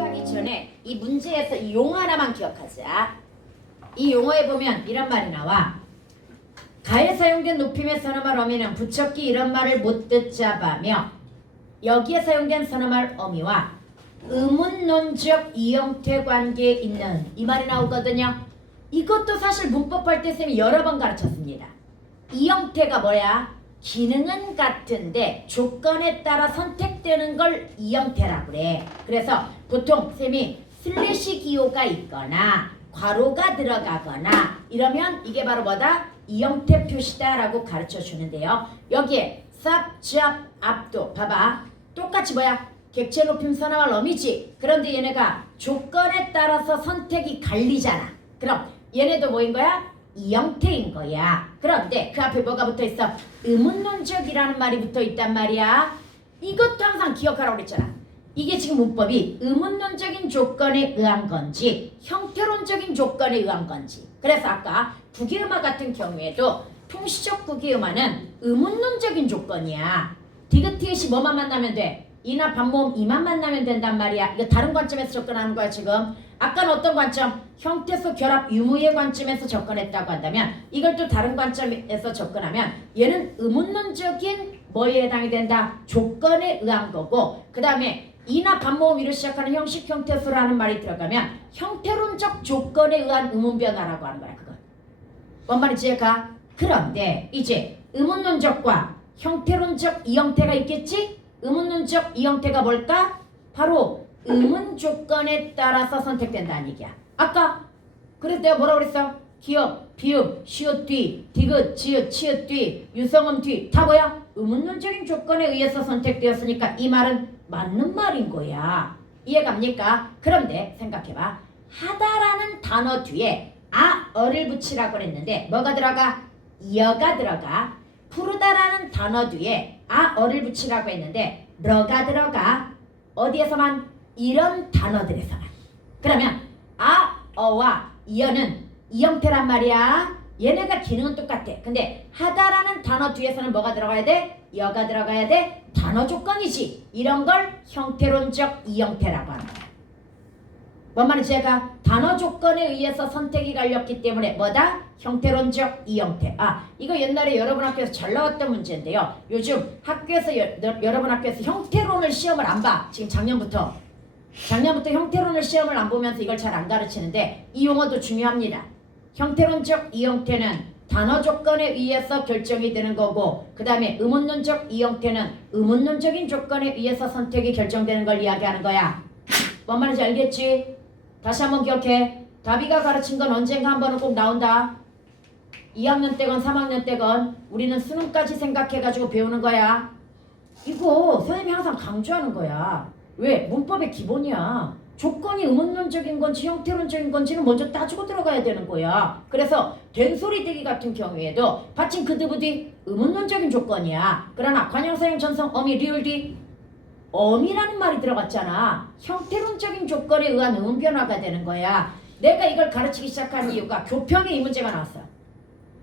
가기 전에 이 문제에서 이 용어 하나만 기억하자. 이 용어에 보면 이런 말이 나와. 가에 사용된 높임의 선어말 어미는 부척기 이런 말을 못 듣자바며 여기에 사용된 선어말 어미와 의문론적 이형태 관계에 있는 이 말이 나오거든요. 이것도 사실 문법할 때 쌤이 여러 번 가르쳤습니다. 이형태가 뭐야? 기능은 같은데 조건에 따라 선택되는 걸 이형태라고 그래. 그래서 보통 쌤이 슬래시 기호가 있거나 괄호가 들어가거나 이러면 이게 바로 뭐다? 이형태 표시다 라고 가르쳐 주는데요. 여기에 쌉, 잡, 앞도 봐봐. 똑같이 뭐야? 객체 높임 선어말 어미지. 그런데 얘네가 조건에 따라서 선택이 갈리잖아. 그럼 얘네도 뭐인 거야? 이형태인 거야. 그런데 그 앞에 뭐가 붙어 있어? 의문론적이라는 말이 붙어 있단 말이야. 이것도 항상 기억하라고 그랬잖아. 이게 지금 문법이 의문론적인 조건에 의한 건지 형태론적인 조건에 의한 건지. 그래서 아까 국의음화 같은 경우에도 통시적 국의음화는 의문론적인 조건이야. 디귿티읕이 뭐만 만나면 돼? 이나 반모음 이만 만나면 된단 말이야. 이거 다른 관점에서 접근하는 거야 지금. 아까는 어떤 관점? 형태소 결합 유무의 관점에서 접근했다고 한다면 이걸 또 다른 관점에서 접근하면 얘는 의문론적인 뭐에 해당이 된다? 조건에 의한 거고 그 다음에 이나 반모음이로 시작하는 형식 형태소라는 말이 들어가면 형태론적 조건에 의한 의문변화라고 하는 거야. 그건 뭔 말인지 이해가? 그런데 이제 의문론적과 형태론적 이형태가 있겠지? 의문론적 이형태가 뭘까? 바로 의문 조건에 따라서 선택된다는 얘기야. 아까 그래서 내가 뭐라고 그랬어? 기역, 비읍, 시옷 뒤, 디귿, 지읒, 치읓 뒤, 유성음 뒤 다 뭐야? 의문론적인 조건에 의해서 선택되었으니까 이 말은 맞는 말인 거야. 이해갑니까? 그런데 생각해봐. 하다라는 단어 뒤에 어를 붙이라고 했는데 뭐가 들어가? 여가 들어가. 푸르다라는 단어 뒤에 어를 붙이라고 했는데 러가 들어가. 어디에서만? 이런 단어들에서만. 그러면 어와 이어는 이 형태란 말이야. 얘네가 기능은 똑같아. 근데 하다라는 단어 뒤에서는 뭐가 들어가야 돼? 여가 들어가야 돼? 단어 조건이지. 이런 걸 형태론적 이형태라고 하는 거야. 뭔 말인지 제가 단어 조건에 의해서 선택이 갈렸기 때문에 뭐다? 형태론적 이형태. 이거 옛날에 여러분 학교에서 잘 나왔던 문제인데요. 요즘 학교에서 여러분 학교에서 형태론을 시험을 안 봐. 지금 작년부터 형태론을 시험을 안 보면서 이걸 잘 안 가르치는데 이 용어도 중요합니다. 형태론적 이형태는 단어 조건에 의해서 결정이 되는 거고 그 다음에 의문론적 이형태는 의문론적인 조건에 의해서 선택이 결정되는 걸 이야기하는 거야. 뭔 말인지 알겠지? 다시 한번 기억해. 다비가 가르친 건 언젠가 한 번은 꼭 나온다. 2학년 때건 3학년 때건 우리는 수능까지 생각해가지고 배우는 거야. 이거 선생님이 항상 강조하는 거야. 왜? 문법의 기본이야. 조건이 의문론적인 건지 형태론적인 건지는 먼저 따지고 들어가야 되는 거야. 그래서 된소리되기 같은 경우에도 받침 그드부디 의문론적인 조건이야. 그러나 관형사용 전성 어미 리을디 어미라는 말이 들어갔잖아. 형태론적인 조건에 의한 의문 변화가 되는 거야. 내가 이걸 가르치기 시작한 이유가 교평에 이 문제가 나왔어.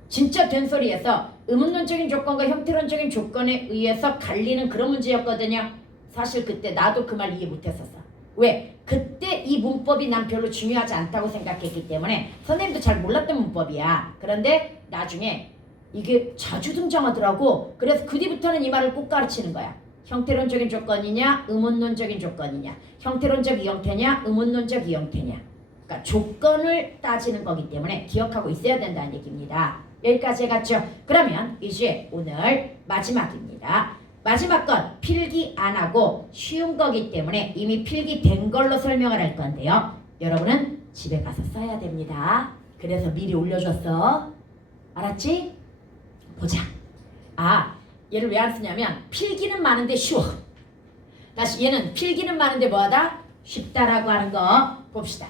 진짜 된소리에서 의문론적인 조건과 형태론적인 조건에 의해서 갈리는 그런 문제였거든요. 사실 그때 나도 그 말 이해 못했었어. 왜? 그때 이 문법이 난 별로 중요하지 않다고 생각했기 때문에 선생님도 잘 몰랐던 문법이야. 그런데 나중에 이게 자주 등장하더라고. 그래서 그 뒤부터는 이 말을 꼭 가르치는 거야. 형태론적인 조건이냐 의문론적인 조건이냐 형태론적 이형태냐 의문론적 이형태냐. 그러니까 조건을 따지는 거기 때문에 기억하고 있어야 된다는 얘기입니다. 여기까지 해갔죠? 그러면 이제 오늘 마지막입니다. 마지막 건 필기 안 하고 쉬운 거기 때문에 이미 필기된 걸로 설명을 할 건데요. 여러분은 집에 가서 써야 됩니다. 그래서 미리 올려줬어. 알았지? 보자. 얘를 왜 안 쓰냐면 필기는 많은데 쉬워. 다시 얘는 필기는 많은데 뭐하다? 쉽다라고 하는 거 봅시다.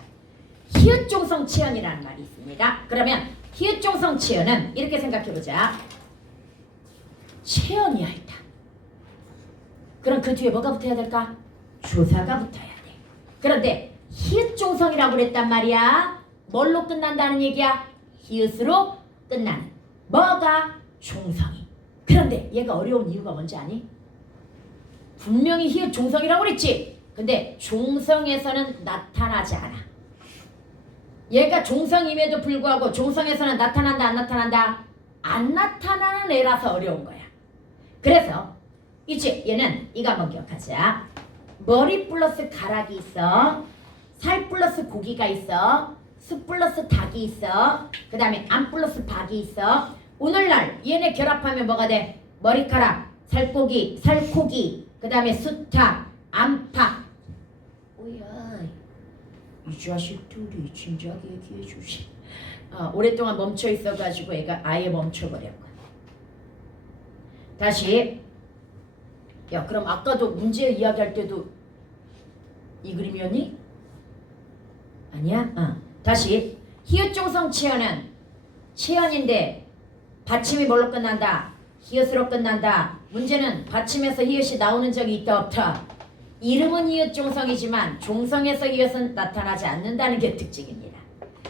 히읗종성 치연이라는 말이 있습니다. 그러면 히읗종성 치연은 이렇게 생각해보자. 치연이야 일단. 그럼 그 뒤에 뭐가 붙어야 될까? 조사가 붙어야 돼. 그런데 히읗종성이라고 그랬단 말이야. 뭘로 끝난다는 얘기야? 히읗으로 끝나는. 뭐가? 종성이. 그런데 얘가 어려운 이유가 뭔지 아니? 분명히 히읗 종성이라고 그랬지. 근데 종성에서는 나타나지 않아. 얘가 종성임에도 불구하고 종성에서는 나타난다 안 나타난다? 안 나타나는 애라서 어려운 거야. 그래서 이제 얘는 이거 한번 기억하자. 머리 플러스 가락이 있어. 살 플러스 고기가 있어. 수 플러스 닭이 있어. 그 다음에 안 플러스 박이 있어. 오늘날 얘네 결합하면 뭐가 돼? 머리카락, 살코기, 살코기, 그 다음에 수탉, 안팎. 뭐야 이 자식들이 진작에 얘기해 주지. 오랫동안 멈춰 있어가지고 애가 아예 멈춰버렸고. 다시. 야 그럼 아까도 문제 이야기할 때도 이 그림이었니? 아니야? 다시. 히읗종성 치어는 치연인데 받침이 뭘로 끝난다? 히읗으로 끝난다. 문제는 받침에서 히읗이 나오는 적이 있다 없다? 이름은 히읗 종성이지만 종성에서 히읗은 나타나지 않는다는 게 특징입니다.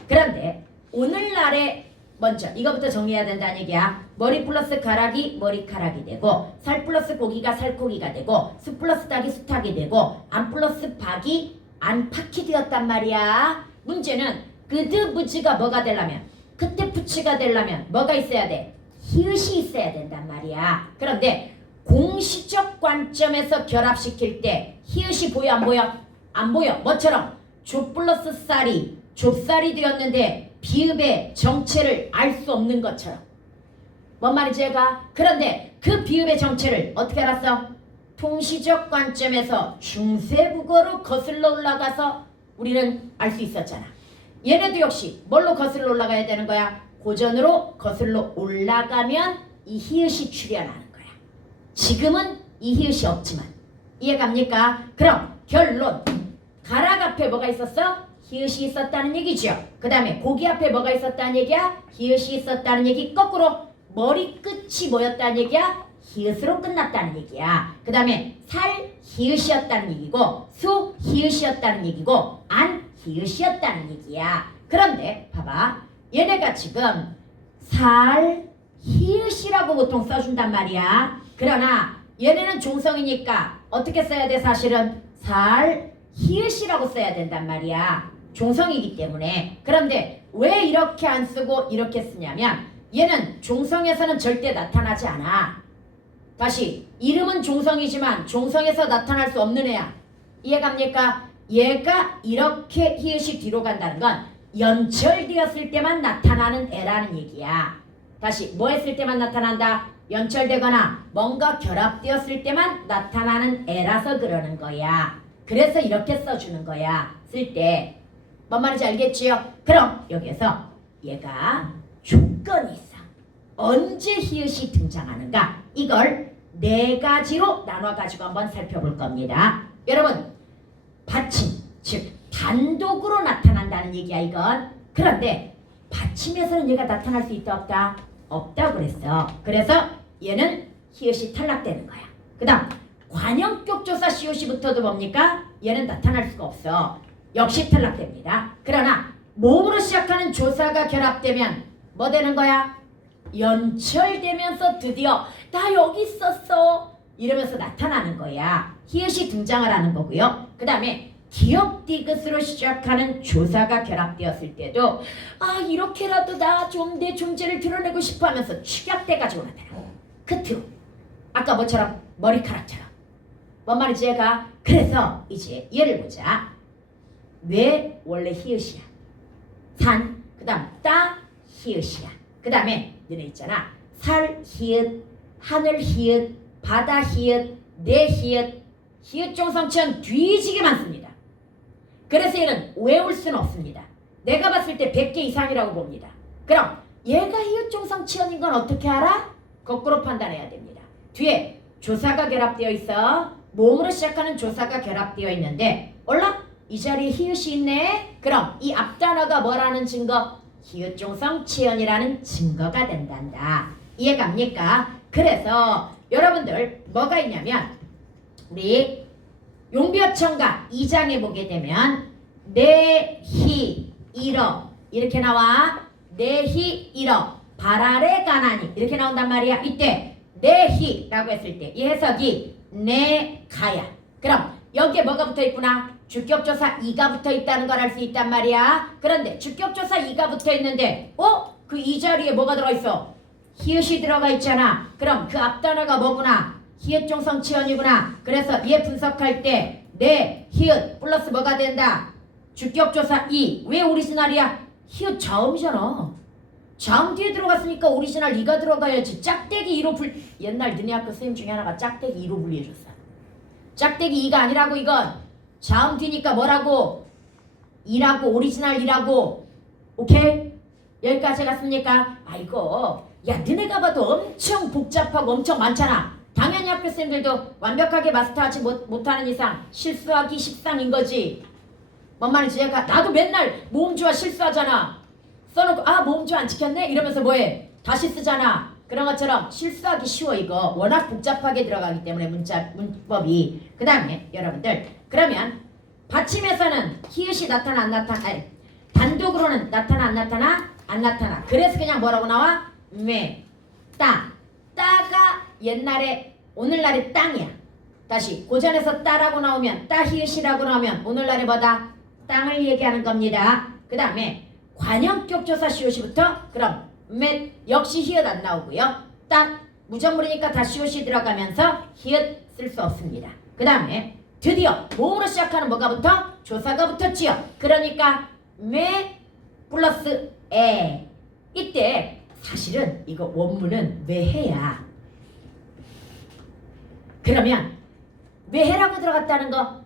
그런데 오늘날에 먼저 이거부터 정리해야 된다는 얘기야. 머리 플러스 가락이 머리카락이 되고 살 플러스 고기가 살코기가 되고 수 플러스 닭이 수탉이 되고 안 플러스 박이 안팎이 되었단 말이야. 문제는 그드부지가 뭐가 되려면 그때 부치가 되려면 뭐가 있어야 돼? 히읗이 있어야 된단 말이야. 그런데 공시적 관점에서 결합시킬 때 히읗이 보여 안 보여? 안 보여. 뭐처럼 조 플러스 쌀이 좁쌀이 되었는데 비읍의 정체를 알 수 없는 것처럼. 뭔 말인지 얘가? 그런데 그 비읍의 정체를 어떻게 알았어? 통시적 관점에서 중세국어로 거슬러 올라가서 우리는 알 수 있었잖아. 얘네도 역시 뭘로 거슬러 올라가야 되는 거야? 고전으로 거슬러 올라가면 이 히읗이 출현하는 거야. 지금은 이 히읗이 없지만. 이해갑니까? 그럼 결론. 가락 앞에 뭐가 있었어? 히읗이 있었다는 얘기죠. 그 다음에 고기 앞에 뭐가 있었다는 얘기야? 히읗이 있었다는 얘기. 거꾸로 머리끝이 뭐였다는 얘기야? 히읗으로 끝났다는 얘기야. 그 다음에 살 히읗이었다는 얘기고 수 히읗이었다는 얘기고 안 히읗이었다는 얘기야. 그런데 봐봐. 얘네가 지금 살 히읗이라고 보통 써준단 말이야. 그러나 얘네는 종성이니까 어떻게 써야 돼? 사실은 살 히읗이라고 써야 된단 말이야. 종성이기 때문에. 그런데 왜 이렇게 안 쓰고 이렇게 쓰냐면 얘는 종성에서는 절대 나타나지 않아. 다시 이름은 종성이지만 종성에서 나타날 수 없는 애야. 이해갑니까? 얘가 이렇게 히읗이 뒤로 간다는 건 연철되었을 때만 나타나는 애라는 얘기야. 다시 뭐 했을 때만 나타난다? 연철되거나 뭔가 결합되었을 때만 나타나는 애라서 그러는 거야. 그래서 이렇게 써주는 거야. 쓸 때. 뭔 말인지 알겠지요? 그럼 여기에서 얘가 조건이 있어. 언제 히읗이 등장하는가? 이걸 네 가지로 나눠가지고 한번 살펴볼 겁니다. 여러분, 받침, 즉 단독으로 나타난다는 얘기야 이건. 그런데 받침에서는 얘가 나타날 수 있다 없다? 없다고 그랬어. 그래서 얘는 히읗이 탈락되는 거야. 그 다음 관형격조사 시옷이부터도 뭡니까? 얘는 나타날 수가 없어. 역시 탈락됩니다. 그러나 몸으로 시작하는 조사가 결합되면 뭐 되는 거야? 연철되면서 드디어 나 여기 있었어 이러면서 나타나는 거야. 히읗이 등장을 하는 거고요. 그 다음에 기역 디귿으로 시작하는 조사가 결합되었을 때도 이렇게라도 나 좀 내 존재를 드러내고 싶어 하면서 축약돼가지고 나타나. 끝으로 아까 뭐처럼 머리카락처럼. 뭔 말인지 얘가? 그래서 이제 얘를 보자. 왜 원래 히읗이야? 산, 그 다음 따 히읗이야. 그 다음에 너네 있잖아. 살 히읗, 하늘 히읗, 바다 히읗, 내 히읗. 히읗 종성치은 뒤지게 많습니다. 그래서 얘는 외울 수는 없습니다. 내가 봤을 때 100개 이상이라고 봅니다. 그럼 얘가 히읗 종성치연인 건 어떻게 알아? 거꾸로 판단해야 됩니다. 뒤에 조사가 결합되어 있어. 몸으로 시작하는 조사가 결합되어 있는데 올라? 이 자리에 히읗이 있네. 그럼 이 앞단어가 뭐라는 증거? 히읗 종성 치연이라는 증거가 된단다. 이해갑니까? 그래서 여러분들 뭐가 있냐면 우리 용비어천가 2장에 보게 되면 내히 일어 이렇게 나와. 내히 일어 발 아래 가나니 이렇게 나온단 말이야. 이때 내 희라고 했을 때 이 해석이 내 가야. 그럼 여기에 뭐가 붙어 있구나? 주격조사 이가 붙어 있다는 걸 알 수 있단 말이야. 그런데 주격조사 이가 붙어 있는데 그 이 자리에 뭐가 들어가 있어? 히읗이 들어가 있잖아. 그럼 그 앞단어가 뭐구나? 히읗종성 치연이구나. 그래서 얘 분석할 때 내 히읗 플러스 뭐가 된다? 주격조사 이. 왜 오리지널이야? 히읗 자음이잖아. 자음 뒤에 들어갔으니까 오리지널 2가 들어가야지. 짝대기 2로 옛날 너네 학교 선생님 중에 하나가 짝대기 2로 분리해줬어. 짝대기 2가 아니라고. 이건 자음 뒤니까 뭐라고? 2라고. 오리지널 2라고. 오케이? 여기까지 갔습니까? 아이고 야 너네가 봐도 엄청 복잡하고 엄청 많잖아. 당연히 학교 쌤들도 완벽하게 마스터하지 못하는 이상 실수하기 십상인 거지. 뭔 말인지 이해가? 나도 맨날 모음주와 실수하잖아. 써놓고 모음주 안 지켰네? 이러면서 뭐해? 다시 쓰잖아. 그런 것처럼 실수하기 쉬워. 이거 워낙 복잡하게 들어가기 때문에 문법이. 그 다음에 여러분들 그러면 받침에서는 히읗이 나타나 안 나타나? 아니, 단독으로는 나타나 안 나타나? 안 나타나. 그래서 그냥 뭐라고 나와? 따가 옛날에 오늘날의 땅이야. 다시 고전에서 따라고 나오면 따 히읗이라고 나오면 오늘날의 뭐다? 땅을 얘기하는 겁니다. 그 다음에 관형격조사 시옷이부터 그럼 역시 히읗 안 나오고요. 딱 무정물이니까 다 시옷이 들어가면서 히읗 쓸 수 없습니다. 그 다음에 드디어 모음으로 시작하는 뭐가 붙어? 조사가 붙었지요. 그러니까 플러스 에. 이때 사실은 이거 원문은 외해야. 그러면 외해라고 들어갔다는 거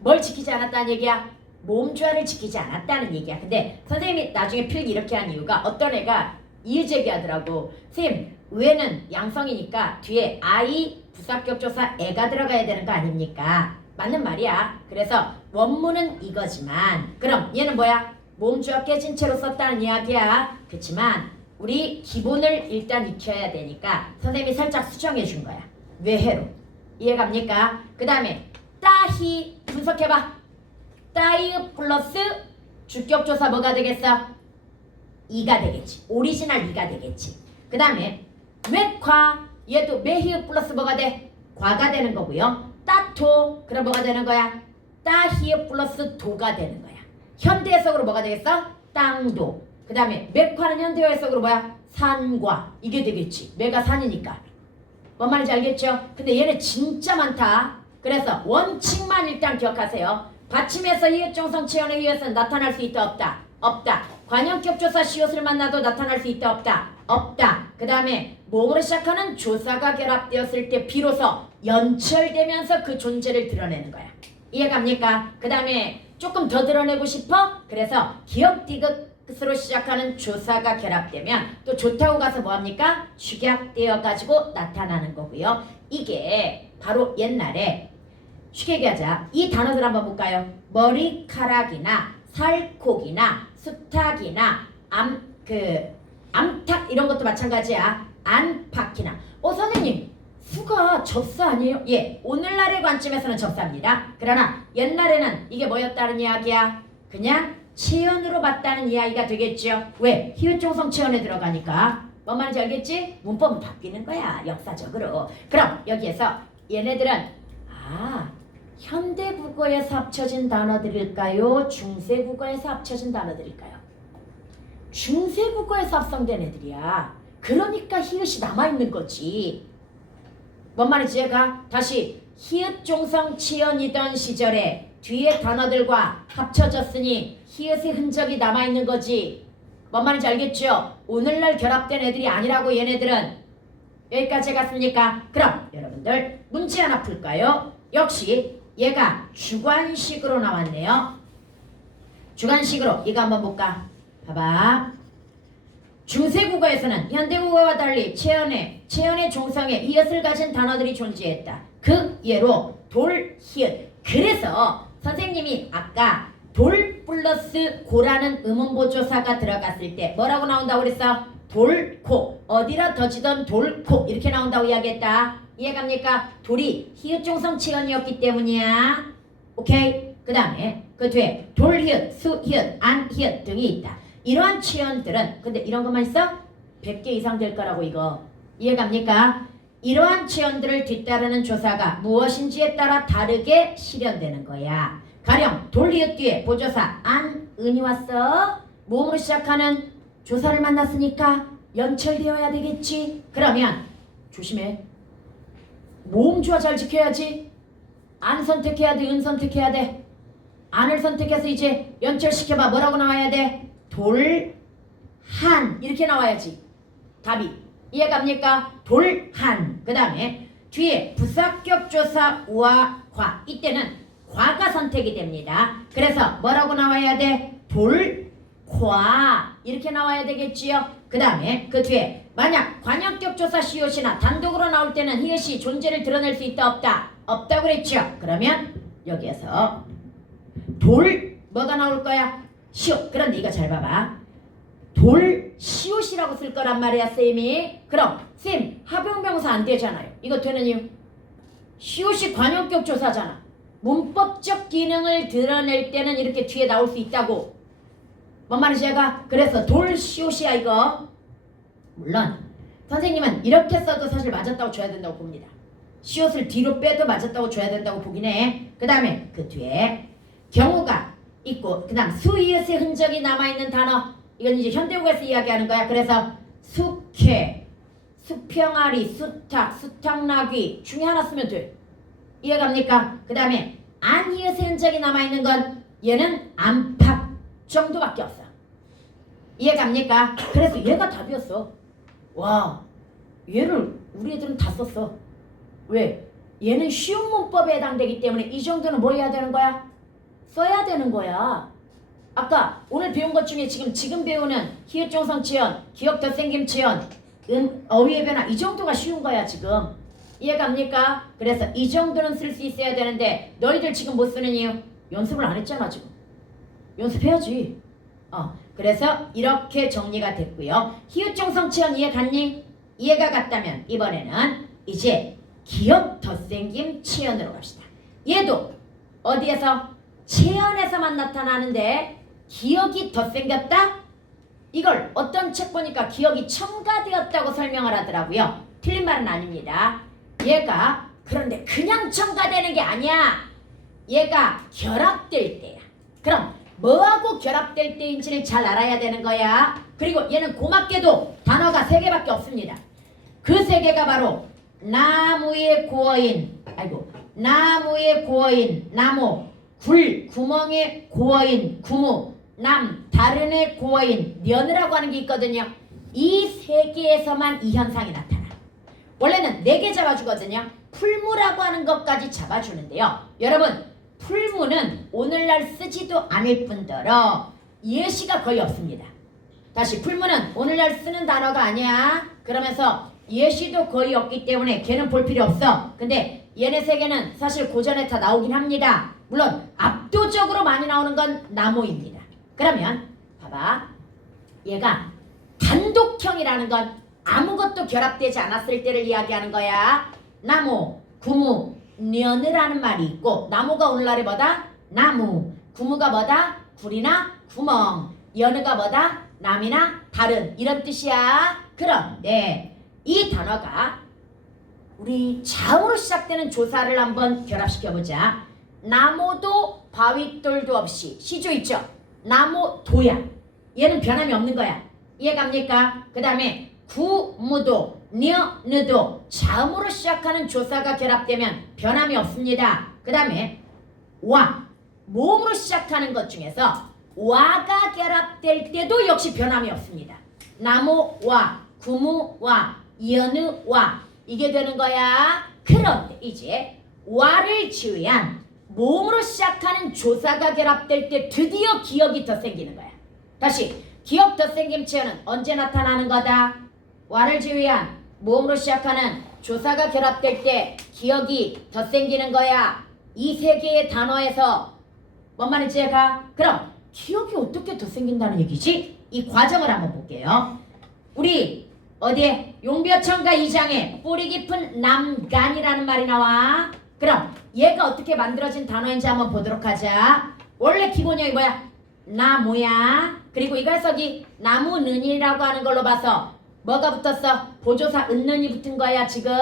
뭘 지키지 않았다는 얘기야? 모음주화를 지키지 않았다는 얘기야. 근데 선생님이 나중에 필기 이렇게 한 이유가 어떤 애가 이의제기 하더라고. 선생님 외는 양성이니까 뒤에 아이 부사격조사 애가 들어가야 되는 거 아닙니까? 맞는 말이야. 그래서 원문은 이거지만 그럼 얘는 뭐야? 모음주가 깨진 채로 썼다는 이야기야. 그렇지만 우리 기본을 일단 익혀야 되니까 선생님이 살짝 수정해 준 거야. 외해로. 이해갑니까? 그 다음에 따히 분석해봐. 따이 플러스 주격조사 뭐가 되겠어? 2가 되겠지. 오리지널 2가 되겠지. 그 다음에 외과 얘도 매히읗 플러스 뭐가 돼? 과가 되는 거고요. 따토 그럼 뭐가 되는 거야? 따히읗 플러스 도가 되는 거야. 현대 해석으로 뭐가 되겠어? 땅도. 그 다음에 맥화는 현대어 해석으로 뭐야? 산과. 이게 되겠지. 매가 산이니까. 뭔 말인지 알겠죠? 근데 얘네 진짜 많다. 그래서 원칙만 일단 기억하세요. 받침에서 히읗종성 치연의 히읗은 나타날 수 있다 없다? 없다. 관형격조사 시옷을 만나도 나타날 수 있다 없다? 없다. 그 다음에 모음으로 시작하는 조사가 결합되었을 때 비로소 연철되면서 그 존재를 드러내는 거야. 이해갑니까? 그 다음에 조금 더 드러내고 싶어? 그래서 기역 디귿으로 시작하는 조사가 결합되면 또 좋다고 가서 뭐합니까? 축약되어 가지고 나타나는 거고요. 이게 바로 옛날에 쉽게 얘기하자. 이 단어들 한번 볼까요? 머리카락이나 살코기나 수탉이나 암탉 이런 것도 마찬가지야. 안팎이나. 선생님 수가 접사 아니에요? 예, 오늘날의 관점에서는 접사입니다. 그러나 옛날에는 이게 뭐였다는 이야기야? 그냥 치연으로 봤다는 이야기가 되겠죠. 왜? 히읗종성 치연에 들어가니까. 뭔 말인지 알겠지? 문법은 바뀌는 거야. 역사적으로. 그럼 여기에서 얘네들은 현대국어에서 합쳐진 단어들일까요? 중세국어에서 합쳐진 단어들일까요? 중세국어에서 합성된 애들이야. 그러니까 히읗이 남아있는 거지. 뭔 말인지 얘가 다시 히읗종성 치연이던 시절에 뒤에 단어들과 합쳐졌으니 히읗의 흔적이 남아있는 거지. 뭔 말인지 알겠죠? 오늘날 결합된 애들이 아니라고 얘네들은. 여기까지 갔습니까? 그럼 여러분들 문제 하나 풀까요? 역시 얘가 주관식으로 나왔네요. 주관식으로 이거 한번 볼까? 봐봐. 중세국어에서는 현대국어와 달리 체연의 종성에 이엇을 가진 단어들이 존재했다. 그 예로 돌, 히읗. 그래서 선생님이 아까 돌 플러스 고라는 의문보조사가 들어갔을 때 뭐라고 나온다고 그랬어? 돌코. 어디라 더지던 돌코. 이렇게 나온다고 이야기했다. 이해갑니까? 돌이 히읗종성 치연이었기 때문이야. 오케이? 그 다음에 그 뒤에 돌 히읗, 수 히읗, 안 히읗 등이 있다. 이러한 치연들은 근데 이런 것만 있어? 100개 이상 될 거라고 이거. 이해갑니까? 이러한 체언들을 뒤따르는 조사가 무엇인지에 따라 다르게 실현되는 거야. 가령 돌리읒 뒤에 보조사 안, 은이 왔어. 모음으로 시작하는 조사를 만났으니까 연철되어야 되겠지. 그러면 조심해. 모음 조화 잘 지켜야지. 안 선택해야 돼, 은 선택해야 돼. 안을 선택해서 이제 연철시켜봐. 뭐라고 나와야 돼? 돌, 한 이렇게 나와야지. 답이 이해갑니까? 돌, 한. 그 다음에 뒤에 부사격 조사 우와, 과. 이때는 과가 선택이 됩니다. 그래서 뭐라고 나와야 돼? 돌, 과 이렇게 나와야 되겠지요. 그 다음에 그 뒤에 만약 관역격 조사 시옷이나 단독으로 나올 때는 히읗이 존재를 드러낼 수 있다 없다? 없다고 그랬죠. 그러면 여기에서 돌 뭐가 나올 거야? 시옷. 그런데 이거 잘 봐봐. 돌 시옷이라고 쓸 거란 말이야 쌤이. 그럼 쌤 합용명사 안 되잖아요. 이거 되는 이유? 시옷이 관용격 조사잖아. 문법적 기능을 드러낼 때는 이렇게 뒤에 나올 수 있다고. 뭔 말인지 제가 그래서 돌 시옷이야 이거. 물론 선생님은 이렇게 써도 사실 맞았다고 줘야 된다고 봅니다. 시옷을 뒤로 빼도 맞았다고 줘야 된다고 보긴 해. 그 다음에 그 뒤에 경우가 있고 그 다음 수이엇의 흔적이 남아있는 단어. 이건 이제 현대국에서 이야기하는 거야. 그래서 숙회, 수평아리, 수탉, 수탉나귀 중에 하나 쓰면 돼. 이해갑니까? 그 다음에 안이엇의 흔적이 남아있는 건 얘는 안팎 정도밖에 없어. 이해갑니까? 그래서 얘가 답이었어. 와, 얘를 우리 애들은 다 썼어. 왜? 얘는 쉬운 문법에 해당되기 때문에 이 정도는 뭐 해야 되는 거야? 써야 되는 거야. 아까 오늘 배운 것 중에 지금 배우는 히읗종성 체언, 기억 덧생김 체언, 어휘의 변화 이 정도가 쉬운 거야 지금. 이해갑니까? 그래서 이 정도는 쓸 수 있어야 되는데 너희들 지금 못 쓰는 이유? 연습을 안 했잖아 지금. 연습해야지. 그래서 이렇게 정리가 됐고요. 히읗종성 체언 이해 갔니? 이해가 갔다면 이번에는 이제 기억 덧생김 체언으로 갑시다. 얘도 어디에서? 체언에서만 나타나는데 기억이 덧생겼다? 이걸 어떤 책 보니까 기억이 첨가되었다고 설명을 하더라고요. 틀린 말은 아닙니다. 얘가 그런데 그냥 첨가되는 게 아니야. 얘가 결합될 때야. 그럼 뭐하고 결합될 때인지를 잘 알아야 되는 거야. 그리고 얘는 고맙게도 단어가 3개밖에 없습니다. 그 3개가 바로 나무의 고어인, 나무의 고어인 나무, 굴, 구멍의 고어인 구무, 남, 다른의 고어인 년이라고 하는 게 있거든요. 이 3개에서만 이 현상이 나타나. 원래는 4개 잡아주거든요. 풀무라고 하는 것까지 잡아주는데요. 여러분 풀무는 오늘날 쓰지도 않을 뿐더러 예시가 거의 없습니다. 다시 풀무는 오늘날 쓰는 단어가 아니야. 그러면서 예시도 거의 없기 때문에 걔는 볼 필요 없어. 근데 얘네 3개는 사실 고전에 다 나오긴 합니다. 물론 압도적으로 많이 나오는 건 나무입니다. 그러면 봐봐. 얘가 단독형이라는 건 아무것도 결합되지 않았을 때를 이야기하는 거야. 나무, 구무, 년이라는 말이 있고 나무가 오늘날에 뭐다? 나무. 구무가 뭐다? 굴이나 구멍. 연우가 뭐다? 남이나 다른 이런 뜻이야. 그런데 이 단어가 우리 자음으로 시작되는 조사를 한번 결합시켜보자. 나무도 바윗돌도 없이 시조 있죠? 나무도야. 얘는 변함이 없는 거야. 이해갑니까? 그 다음에 구무도 느도 자음으로 시작하는 조사가 결합되면 변함이 없습니다. 그 다음에 와 모음으로 시작하는 것 중에서 와가 결합될 때도 역시 변함이 없습니다. 나무와 구무와 연우와 이게 되는 거야. 그런데 이제 와를 지으한 모음으로 시작하는 조사가 결합될 때 드디어 기억이 더 생기는 거야. 다시 기억 덧생김 체언은 언제 나타나는 거다? 와를 지으한 모음으로 시작하는 조사가 결합될 때 기억이 덧생기는 거야. 이 3개의 단어에서 뭔 말인지 제가 그럼 기억이 어떻게 덧생긴다는 얘기지? 이 과정을 한번 볼게요. 우리 어디에? 용벼천가 2장에 뿌리 깊은 남간이라는 말이 나와. 그럼 얘가 어떻게 만들어진 단어인지 한번 보도록 하자. 원래 기본형이 뭐야? 나무야. 그리고 이 해석이 나무는이라고 하는 걸로 봐서 뭐가 붙었어? 보조사 은는이 붙은 거야 지금.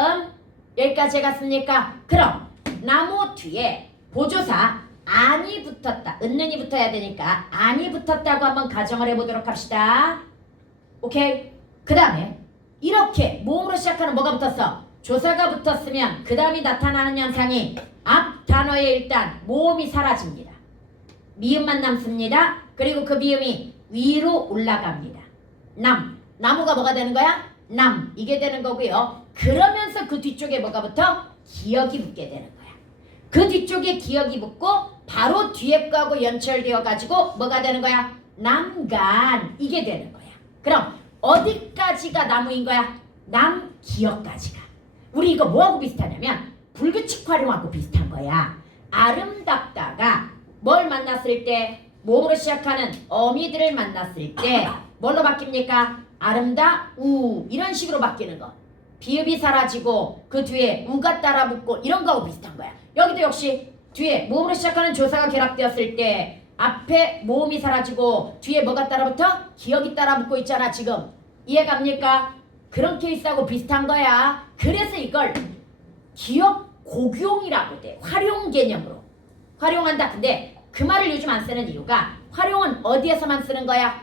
여기까지 해갔습니까? 그럼 나무 뒤에 보조사 안이 붙었다. 은는이 붙어야 되니까 안이 붙었다고 한번 가정을 해보도록 합시다. 오케이? 그 다음에 이렇게 모음으로 시작하는 뭐가 붙었어? 조사가 붙었으면 그 다음이 나타나는 현상이 앞 단어에 일단 모음이 사라집니다. 미음만 남습니다. 그리고 그 미음이 위로 올라갑니다. 나무가 뭐가 되는 거야? 이게 되는 거고요. 그러면서 그 뒤쪽에 뭐가 붙어? 기역이 붙게 되는 거야. 그 뒤쪽에 기역이 붙고 바로 뒤에 거하고 연결되어 가지고 뭐가 되는 거야? 남간 이게 되는 거야. 그럼 어디까지가 나무인 거야? 남기역까지가. 우리 이거 뭐하고 비슷하냐면 불규칙 활용하고 비슷한 거야. 아름답다가 뭘 만났을 때 몸으로 시작하는 어미들을 만났을 때 뭘로 바뀝니까? 아름다우 이런 식으로 바뀌는 거. 비읍이 사라지고 그 뒤에 우가 따라 붙고 이런 거하고 비슷한 거야. 여기도 역시 뒤에 모음으로 시작하는 조사가 결합되었을 때 앞에 모음이 사라지고 뒤에 뭐가 따라붙어? 기역이 따라붙고 있잖아 지금. 이해갑니까? 그런 케이스하고 비슷한 거야. 그래서 이걸 기역 곡용이라고 돼. 활용 개념으로 활용한다. 근데 그 말을 요즘 안 쓰는 이유가 활용은 어디에서만 쓰는 거야?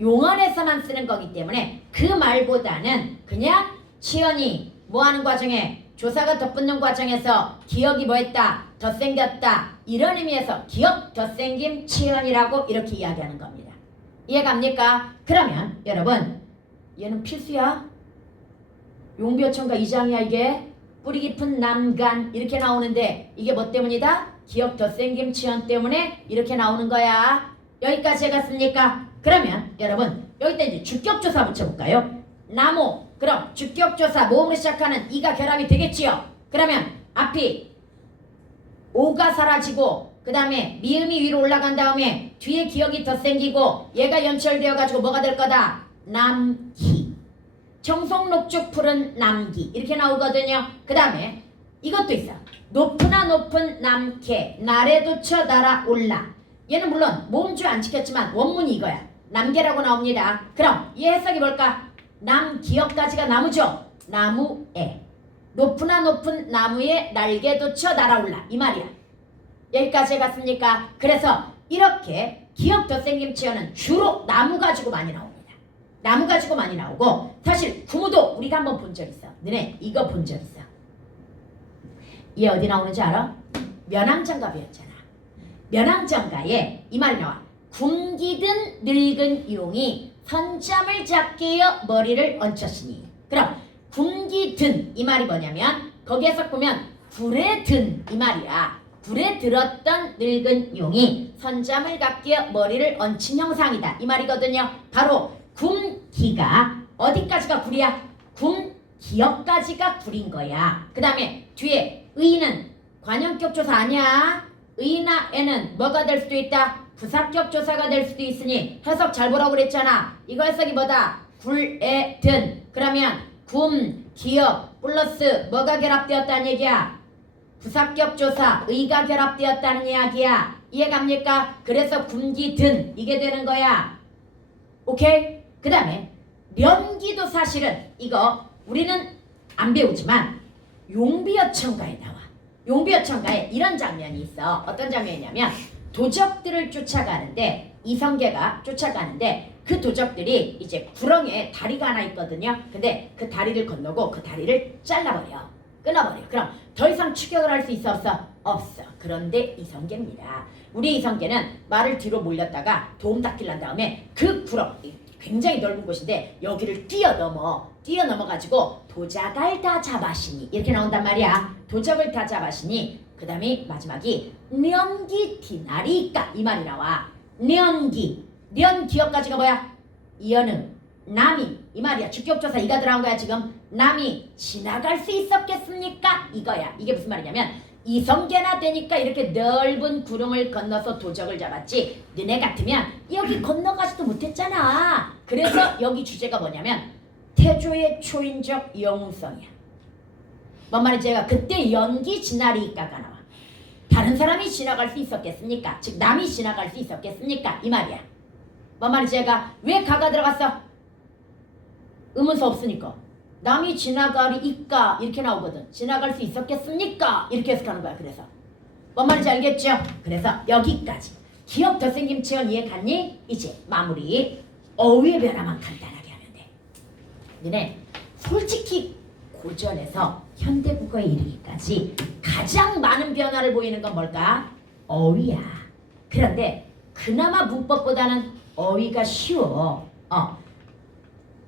용언에서만 쓰는 거기 때문에 그 말보다는 그냥 치연이 뭐하는 과정에 조사가 덧붙는 과정에서 기역이 뭐했다? 덧생겼다. 이런 의미에서 기역 덧생김 치연이라고 이렇게 이야기하는 겁니다. 이해갑니까? 그러면 여러분 얘는 필수야. 용비어천가 2장이야 이게. 뿌리 깊은 남간 이렇게 나오는데 이게 뭐 때문이다? 기역 덧생김 치연 때문에 이렇게 나오는 거야. 여기까지 해갔습니까? 그러면 여러분 여기다 이제 주격조사 붙여볼까요? 나무 그럼 주격조사 모음으로 시작하는 이가 결합이 되겠지요. 그러면 앞이 오가 사라지고 그 다음에 미음이 위로 올라간 다음에 뒤에 기역이 더 생기고 얘가 연결되어 가지고 뭐가 될 거다? 남기. 청송록죽 푸른 남기 이렇게 나오거든요. 그 다음에 이것도 있어. 높으나 높은 남캐 날에 돋쳐 날아올라. 얘는 물론 모음주 안 지켰지만 원문이 이거야. 남계라고 나옵니다. 그럼 이 해석이 뭘까? 남기역까지가 나무죠. 나무에 높으나 높은 나무에 날개 돋쳐 날아올라 이 말이야. 여기까지 해봤습니까? 그래서 이렇게 기역 덧생김 치어는 주로 나무 가지고 많이 나옵니다. 나무 가지고 많이 나오고 사실 구무도 우리가 한번 본 적 있어. 너네 이거 본 적 있어. 얘 어디 나오는지 알아? 면왕정가배웠잖아. 면왕정가에 이 말이 나와. 굶기든 늙은 용이 선잠을 잡게여 머리를 얹혔으니. 그럼 굶기든 이 말이 뭐냐면 거기에서 보면 굴에 든 이 말이야. 굴에 들었던 늙은 용이 선잠을 갖게여 머리를 얹힌 형상이다 이 말이거든요. 바로 굶기가 어디까지가 굴이야? 굶기역까지가 굴인 거야. 그 다음에 뒤에 의는 관형격 조사 아니야. 의나 에는 뭐가 될 수도 있다? 부사격 조사가 될 수도 있으니 해석 잘 보라고 그랬잖아. 이거 해석이 뭐다? 굴에 든. 그러면 기역 플러스 뭐가 결합되었다는 얘기야? 부사격 조사 의가 결합되었다는 이야기야. 이해갑니까? 그래서 굶기든 이게 되는 거야. 오케이? 그 다음에 련기도 사실은 이거 우리는 안 배우지만 용비어천가에 나와. 용비어천가에 이런 장면이 있어. 어떤 장면이냐면 도적들을 쫓아가는데 이성계가 쫓아가는데 그 도적들이 이제 구렁에 다리가 하나 있거든요. 근데 그 다리를 건너고 그 다리를 잘라버려. 끊어버려. 그럼 더 이상 추격을 할 수 있어 없어? 없어. 그런데 이성계입니다. 우리 이성계는 말을 뒤로 몰렸다가 도움 닫기를 한 다음에 그 구렁 굉장히 넓은 곳인데 여기를 뛰어넘어가지고 도작을 다 잡아시니 이렇게 나온단 말이야. 도적을 다 잡아시니 그 다음에 마지막이 련기 디나리까 이 말이 나와. 련기 련기역까지가 뭐야? 이어는 남이 이 말이야. 주격조사 이가 들어간 거야 지금. 남이 지나갈 수 있었겠습니까? 이거야. 이게 무슨 말이냐면 이성계나 되니까 이렇게 넓은 구름을 건너서 도적을 잡았지 너네 같으면 여기 건너가지도 못했잖아. 그래서 여기 주제가 뭐냐면 태조의 초인적 영웅성이야. 뭔 말인지 제가 그때 연기 지나리까가 나와. 다른 사람이 지나갈 수 있었겠습니까? 즉 남이 지나갈 수 있었겠습니까? 이 말이야. 뭔 말인지 제가 왜 가가 들어갔어? 의문사 없으니까. 남이 지나가리이까 이렇게 나오거든. 지나갈 수 있었겠습니까? 이렇게 해석하는 거야. 그래서 뭔 말인지 알겠죠? 그래서 여기까지 기억 덧생김치형 이해 갔니? 이제 마무리. 어휘의 변화만 간단하게 하면 돼. 너네 솔직히 고전에서 현대국어에 이르기까지 가장 많은 변화를 보이는 건 뭘까? 어휘야. 그런데 그나마 문법보다는 어휘가 쉬워.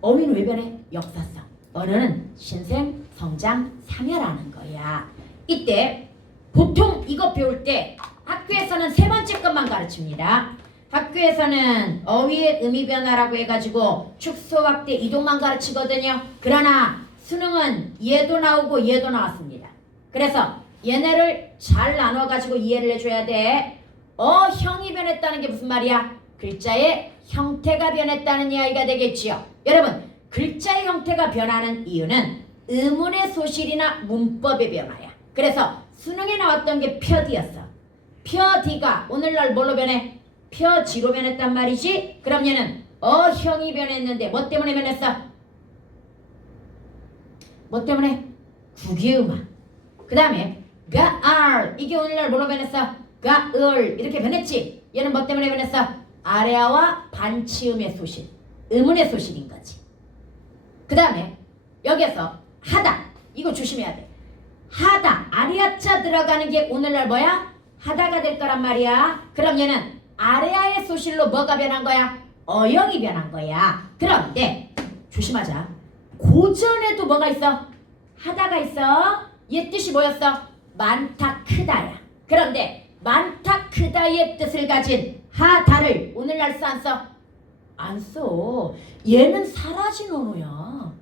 어휘는 왜 변해? 역사성. 언어는 신생, 성장, 상여라는 거야. 이때 보통 이거 배울 때 학교에서는 세 번째 것만 가르칩니다. 학교에서는 어휘의 의미 변화라고 해가지고 축소, 확대, 이동만 가르치거든요. 그러나 수능은 얘도 나오고 얘도 나왔습니다. 그래서 얘네를 잘 나눠가지고 이해를 해줘야 돼. 형이 변했다는 게 무슨 말이야? 글자의 형태가 변했다는 이야기가 되겠지요. 여러분, 글자의 형태가 변하는 이유는 의문의 소실이나 문법의 변화야. 그래서 수능에 나왔던 게 표디였어. 표디가 오늘날 뭘로 변해? 표지로 변했단 말이지. 그럼 얘는 형이 변했는데 뭐 때문에 변했어? 뭐 때문에? 국유음악. 그 다음에 가을 이게 오늘날 뭐로 변했어? 가을 이렇게 변했지. 얘는 뭐 때문에 변했어? 아래와 반치음의 소실, 의문의 소실인 거지. 그 다음에 여기에서 하다 이거 조심해야 돼. 하다 아리아자 들어가는 게 오늘날 뭐야? 하다가 될 거란 말이야. 그럼 얘는 아래아의 소실로 뭐가 변한 거야? 어형이 변한 거야. 그런데 조심하자. 고전에도 뭐가 있어? 하다가 있어. 얘 뜻이 뭐였어? 많다 크다야. 그런데 많다 크다의 뜻을 가진 하다를 오늘날 써 안 써? 안 써. 얘는 사라진 언어야.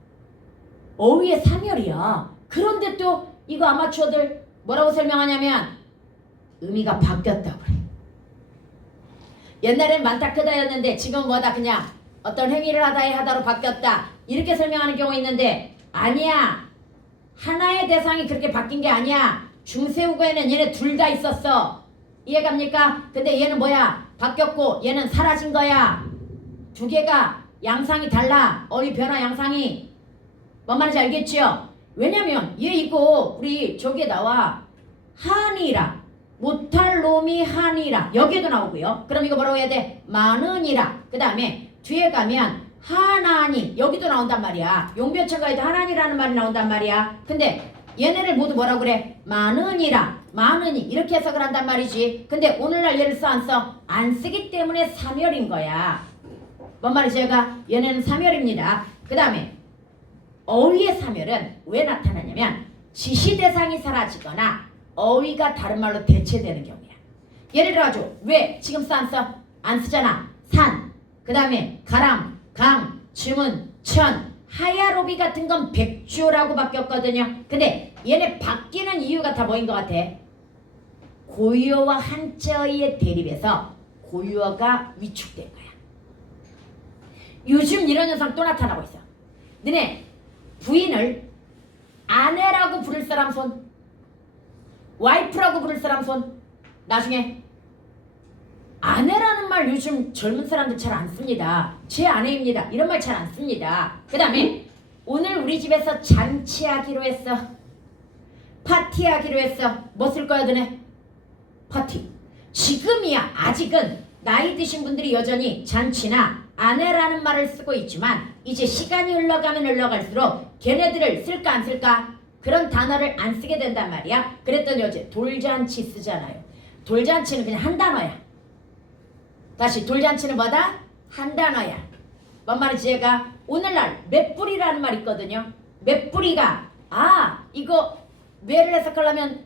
어휘의 사멸이야. 그런데 또 이거 아마추어들 뭐라고 설명하냐면 의미가 바뀌었다고 그래. 옛날엔 많다 크다였는데 지금 뭐다 그냥 어떤 행위를 하다의 하다로 바뀌었다 이렇게 설명하는 경우가 있는데 아니야. 하나의 대상이 그렇게 바뀐 게 아니야. 중세국어에는 얘네 둘 다 있었어. 이해갑니까? 근데 얘는 뭐야? 바뀌었고 얘는 사라진 거야. 두 개가 양상이 달라. 어휘 변화 양상이. 뭔 말인지 알겠지요? 왜냐면 얘 이거 우리 저기에 나와. 한이라. 못할 놈이 한이라. 여기에도 나오고요. 그럼 이거 뭐라고 해야 돼? 많으니라. 그 다음에 뒤에 가면 하나니. 여기도 나온단 말이야. 용변천가에도 하나니라는 말이 나온단 말이야. 근데 얘네를 모두 뭐라고 그래? 많으니라. 많으니 이렇게 해석을 한단 말이지. 근데 오늘날 얘를 써 안 써? 안 쓰기 때문에 사멸인 거야. 뭔 말이지 제가? 얘네는 사멸입니다. 그 다음에 어휘의 사멸은 왜 나타나냐면 지시 대상이 사라지거나 어휘가 다른 말로 대체되는 경우야. 예를 들어가지고 왜 지금 써 안 써? 안 쓰잖아. 산, 그 다음에 가람, 강, 주문, 천, 하야로비 같은 건 백조라고 바뀌었거든요. 근데 얘네 바뀌는 이유가 다 뭐인 것 같아? 고유어와 한자어의 대립에서 고유어가 위축된 거야. 요즘 이런 현상 또 나타나고 있어. 너네 부인을 아내라고 부를 사람 손, 와이프라고 부를 사람 손. 나중에 아내라는 말 요즘 젊은 사람들 잘 안 씁니다. 제 아내입니다. 이런 말 잘 안 씁니다. 그 다음에 오늘 우리 집에서 잔치하기로 했어. 파티하기로 했어. 뭐 쓸 거야 너네? 파티. 지금이야 아직은 나이 드신 분들이 여전히 잔치나 아내라는 말을 쓰고 있지만 이제 시간이 흘러가면 흘러갈수록 걔네들을 쓸까 안 쓸까? 그런 단어를 안 쓰게 된단 말이야. 그랬더니 어제 돌잔치 쓰잖아요. 돌잔치는 그냥 한 단어야. 다시 돌잔치는 뭐다? 한 단어야. 뭔 말인지 제가 오늘날 맷뿌리라는 말 있거든요. 맷뿌리가 이거 매를 해석하려면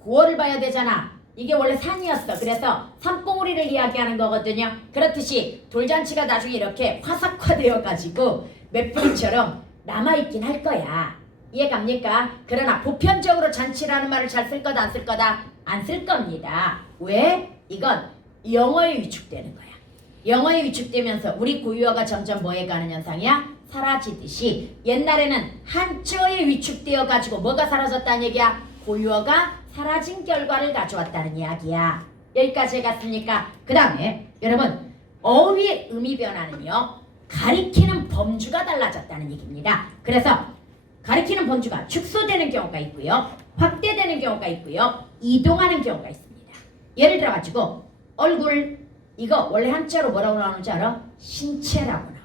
고어를 봐야 되잖아. 이게 원래 산이었어. 그래서 산봉우리를 이야기하는 거거든요. 그렇듯이 돌잔치가 나중에 이렇게 화석화되어 가지고 맷뿌리처럼 남아있긴 할 거야. 이해갑니까? 그러나 보편적으로 잔치라는 말을 잘 쓸 거다 안 쓸 거다? 안 쓸 겁니다. 왜? 이건 영어에 위축되는 거야. 영어에 위축되면서 우리 고유어가 점점 뭐에 가는 현상이야? 사라지듯이 옛날에는 한자어에 위축되어 가지고 뭐가 사라졌다는 얘기야? 고유어가 사라진 결과를 가져왔다는 이야기야. 여기까지 해갔습니까? 그 다음에 여러분 어휘의 의미 변화는요 가리키는 범주가 달라졌다는 얘기입니다. 그래서 가리키는 본주가 축소되는 경우가 있고요. 확대되는 경우가 있고요. 이동하는 경우가 있습니다. 예를 들어 가지고 얼굴 이거 원래 한자로 뭐라고 나오는지 알아? 신체라고 나와.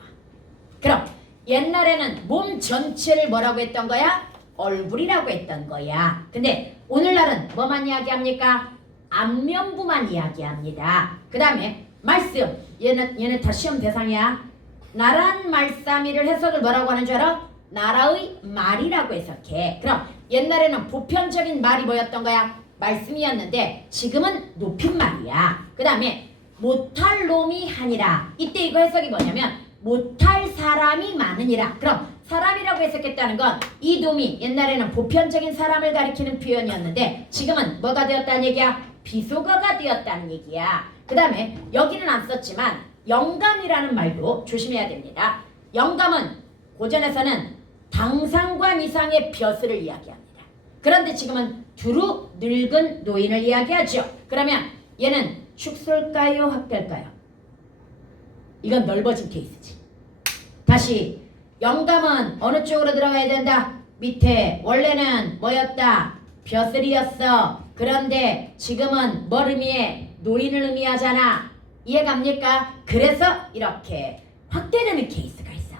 그럼 옛날에는 몸 전체를 뭐라고 했던 거야? 얼굴이라고 했던 거야. 근데 오늘날은 뭐만 이야기합니까? 안면부만 이야기합니다. 그 다음에 말씀 얘는 다 시험 대상이야. 나란 말싸미를 해석을 뭐라고 하는 줄 알아? 나라의 말이라고 해석해. 그럼 옛날에는 보편적인 말이 뭐였던 거야? 말씀이었는데 지금은 높임말이야. 그 다음에 못할 놈이 하니라. 이때 이거 해석이 뭐냐면 못할 사람이 많으니라. 그럼 사람이라고 해석했다는 건 이 놈이 옛날에는 보편적인 사람을 가리키는 표현이었는데 지금은 뭐가 되었다는 얘기야? 비속어가 되었다는 얘기야. 그 다음에 여기는 안 썼지만 영감이라는 말도 조심해야 됩니다. 영감은 고전에서는 당상관 이상의 벼슬을 이야기합니다. 그런데 지금은 두루 늙은 노인을 이야기하죠. 그러면 얘는 축소일까요? 확대일까요? 이건 넓어진 케이스지. 다시 영감은 어느 쪽으로 들어가야 된다? 밑에 원래는 뭐였다? 벼슬이었어. 그런데 지금은 뭘 의미해? 노인을 의미하잖아. 이해갑니까? 그래서 이렇게 확대되는 케이스가 있어.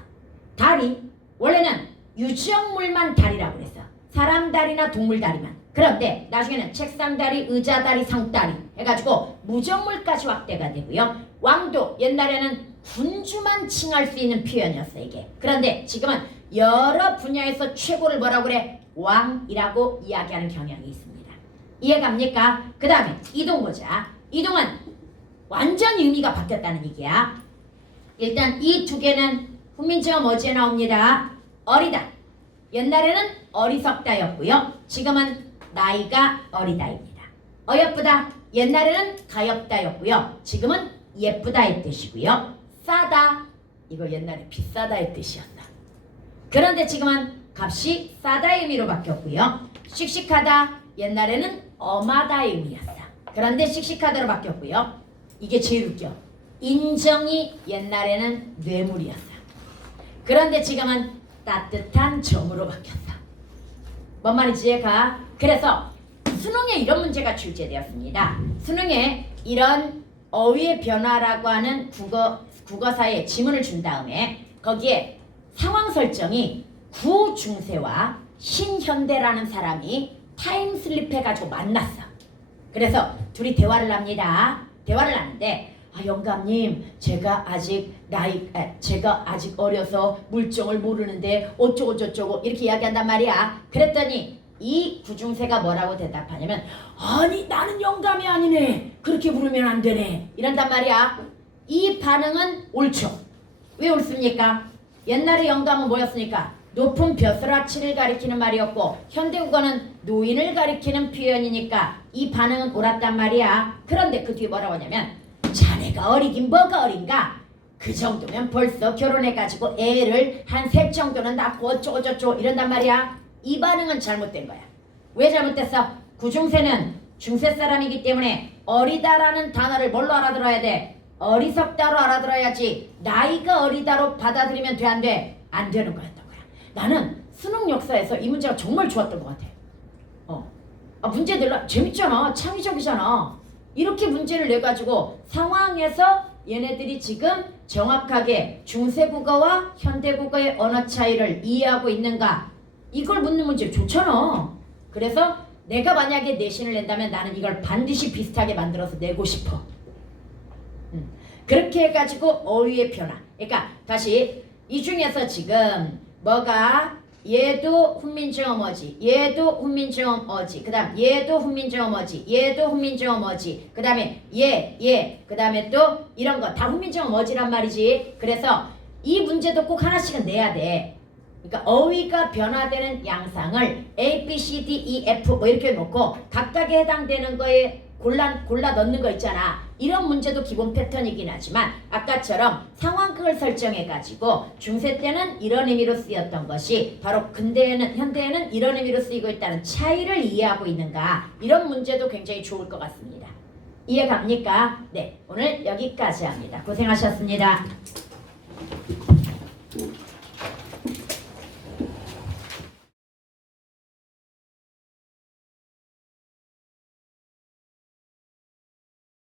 다리 원래는 유지형물만 다리라고 그랬어. 사람 다리나 동물 다리만. 그런데 나중에는 책상 다리, 의자 다리, 상 다리 해가지고 무정물까지 확대가 되고요. 왕도 옛날에는 군주만 칭할 수 있는 표현이었어 이게. 그런데 지금은 여러 분야에서 최고를 뭐라고 그래? 왕이라고 이야기하는 경향이 있습니다. 이해갑니까? 그 다음에 이동 보자. 이동은 완전 의미가 바뀌었다는 얘기야. 일단 이 두 개는 훈민정음 어지에 나옵니다. 어리다. 옛날에는 어리석다였고요. 지금은 나이가 어리다입니다. 어여쁘다. 옛날에는 가엾다였고요. 지금은 예쁘다의 뜻이고요. 싸다. 이거 옛날에 비싸다의 뜻이었다. 그런데 지금은 값이 싸다의 의미로 바뀌었고요. 씩씩하다. 옛날에는 엄하다의 의미였어. 그런데 씩씩하다로 바뀌었고요. 이게 제일 웃겨. 인정이 옛날에는 뇌물이었어. 그런데 지금은 따뜻한 정으로 바뀌었어. 뭔 말인지 이해가? 그래서 수능에 이런 문제가 출제되었습니다. 수능에 이런 어휘의 변화라고 하는 국어사에 지문을 준 다음에 거기에 상황 설정이 구중세와 신현대라는 사람이 타임슬립 해가지고 만났어. 그래서 둘이 대화를 합니다. 대화를 하는데 영감님 제가 아직 어려서 물정을 모르는데 어쩌고 저쩌고 이렇게 이야기한단 말이야. 그랬더니 이 구중세가 뭐라고 대답하냐면 아니 나는 영감이 아니네. 그렇게 부르면 안 되네. 이런단 말이야. 이 반응은 옳죠. 왜 옳습니까? 옛날에 영감은 뭐였습니까? 높은 벼슬아치를 가리키는 말이었고 현대국어는 노인을 가리키는 표현이니까 이 반응은 옳았단 말이야. 그런데 그 뒤에 뭐라고 하냐면 자네가 어리긴 뭐가 어린가? 그 정도면 벌써 결혼해가지고 애를 한 셋 정도는 낳고 어쩌고 저쩌고 이런단 말이야. 이 반응은 잘못된 거야. 왜 잘못됐어? 구중세는 중세 사람이기 때문에 어리다라는 단어를 뭘로 알아들어야 돼? 어리석다로 알아들어야지. 나이가 어리다로 받아들이면 돼 안 돼? 안 되는 거였던 거야. 나는 수능 역사에서 이 문제가 정말 좋았던 것 같아. 문제들 재밌잖아. 창의적이잖아. 이렇게 문제를 내가지고 상황에서 얘네들이 지금 정확하게 중세국어와 현대국어의 언어 차이를 이해하고 있는가? 이걸 묻는 문제 좋잖아. 그래서 내가 만약에 내신을 낸다면 나는 이걸 반드시 비슷하게 만들어서 내고 싶어. 그렇게 해가지고 어휘의 변화. 그러니까 다시 이 중에서 지금 뭐가 얘도 훈민정음 어지, 얘도 훈민정음 어지, 그 다음 얘도 훈민정음 어지, 얘도 훈민정음 어지, 그 다음에 그 다음에 또 이런 거 다 훈민정음 어지란 말이지. 그래서 이 문제도 꼭 하나씩은 내야 돼. 그러니까 어휘가 변화되는 양상을 A, B, C, D, E, F 뭐 이렇게 놓고 각각에 해당되는 거에 골라 넣는 거 있잖아. 이런 문제도 기본 패턴이긴 하지만 아까처럼 상황극을 설정해가지고 중세 때는 이런 의미로 쓰였던 것이 바로 현대에는 이런 의미로 쓰이고 있다는 차이를 이해하고 있는가. 이런 문제도 굉장히 좋을 것 같습니다. 이해 갑니까? 네, 오늘 여기까지 합니다. 고생하셨습니다.